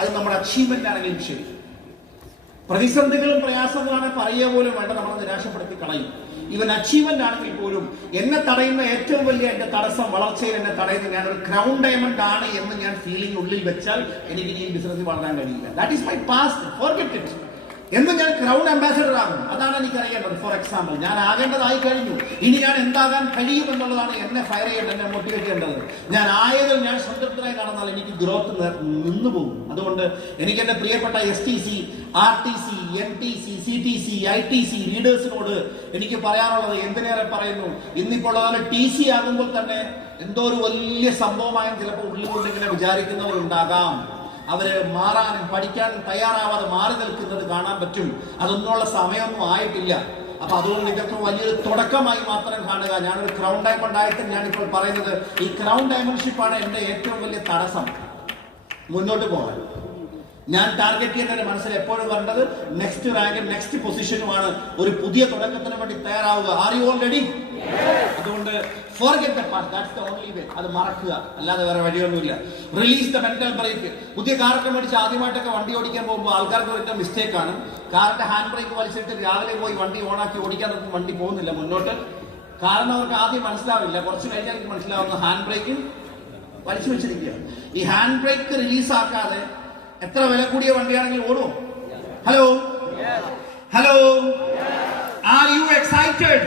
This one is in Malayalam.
അത് നമ്മുടെ അച്ചീവ്മെന്റ് ആണെങ്കിലും ശരി. പ്രതിസന്ധികളും പ്രയാസങ്ങളാണ് പറയുക പോലും വേണ്ട, നമ്മളെ നിരാശപ്പെടുത്തി കളയും. ഈവൻ അച്ചീവ്മെന്റ് ആണെങ്കിൽ പോലും എന്നെ തടയുന്ന ഏറ്റവും വലിയ എന്റെ തടസ്സം, വളർച്ചയിൽ എന്നെ തടയുന്ന ഞാൻ ഒരു ക്രൗൺ ഡയമണ്ട് ആണ് എന്ന് ഞാൻ ഫീലിംഗ് ഉള്ളിൽ വെച്ചാൽ എനിക്ക് ഈ ബിസിനസ്സിൽ വളരാൻ കഴിയില്ല. That is my past, forget it. എന്ന് ഞാൻ ക്രൗൺ അംബാസഡർ ആകും, അതാണ് എനിക്ക് അറിയേണ്ടത്. ഫോർ എക്സാമ്പിൾ, ഞാൻ ആകേണ്ടതായി കഴിഞ്ഞു. ഇനി ഞാൻ എന്താകാൻ കഴിയും എന്നുള്ളതാണ് എന്നെ ഫയർ ചെയ്യേണ്ടത്, എന്നെ മോട്ടിവേറ്റ് ചെയ്യേണ്ടത്. ഞാൻ ആയതിൽ ഞാൻ സംതൃപ്തനായി നടന്നാൽ എനിക്ക് ഗ്രോത്ത് നിന്നു പോകും. അതുകൊണ്ട് എനിക്ക് എന്റെ പ്രിയപ്പെട്ട STC, RTC, NTC, CTC, ITC ലീഡേഴ്സിനോട് എനിക്ക് പറയാനുള്ളത്, എന്തിനേറെ പറയുന്നു, ഇന്നിപ്പോൾ TC ആകുമ്പോൾ തന്നെ എന്തോ ഒരു വലിയ സംഭവമായും ചിലപ്പോൾ ഉള്ളിൽ ഇങ്ങനെ വിചാരിക്കുന്നവരുണ്ടാകാം. അവര് മാറാനും പഠിക്കാനും തയ്യാറാവാതെ മാറി നിൽക്കുന്നത് കാണാൻ പറ്റും. അതൊന്നുള്ള സമയമൊന്നും ആയിട്ടില്ല. അപ്പൊ അതുകൊണ്ട് ഇതൊക്കെ വലിയൊരു തുടക്കമായി മാത്രം കാണുക. ഞാനൊരു ക്രൗൺ ഡയമണ്ട് ആയിട്ട് ഞാനിപ്പോൾ പറയുന്നത്, ഈ ക്രൗൺ ഡയമണ്ട്ഷിപ്പാണ് എന്റെ ഏറ്റവും വലിയ തടസ്സം മുന്നോട്ട് പോകാൻ. ഞാൻ ടാർഗറ്റ് ചെയ്യുന്ന ഒരു മനസ്സിൽ എപ്പോഴും വരേണ്ടത് നെക്സ്റ്റ് റാങ്കും നെക്സ്റ്റ് പൊസിഷനുമാണ്. ഒരു പുതിയ തുടക്കത്തിന് വേണ്ടി തയ്യാറാവുക. Are you all ready? അതുകൊണ്ട് forget the past, that's the only way. അത് മറക്കുക, അല്ലാതെ വേറെ വഴിയൊന്നുമില്ല. Release the mental break. പുതിയ കാറൊക്കെ മേടിച്ച് ആദ്യമായിട്ടൊക്കെ വണ്ടി ഓടിക്കാൻ പോകുമ്പോൾ ആൾക്കാർക്ക് വരുന്ന മിസ്റ്റേക്ക് ആണ്, കാറിന്റെ ഹാൻഡ് ബ്രേക്ക് വലിച്ചിട്ട് രാവിലെ പോയി വണ്ടി ഓണാക്കി ഓടിക്കാൻ നോക്കും, വണ്ടി പോകുന്നില്ല മുന്നോട്ട്. കാരണം അവർക്ക് ആദ്യം മനസ്സിലാവില്ല, കുറച്ച് കഴിഞ്ഞാൽ എനിക്ക് മനസ്സിലാവുന്ന ഹാൻഡ് ബ്രേക്ക് വലിച്ചു വെച്ചിരിക്കുക. ഈ ഹാൻഡ് ബ്രേക്ക് റിലീസ് ആക്കാതെ എത്ര വില കൂടിയ വണ്ടിയാണെങ്കിലും ഓടുമോ? Hello hello, are you excited?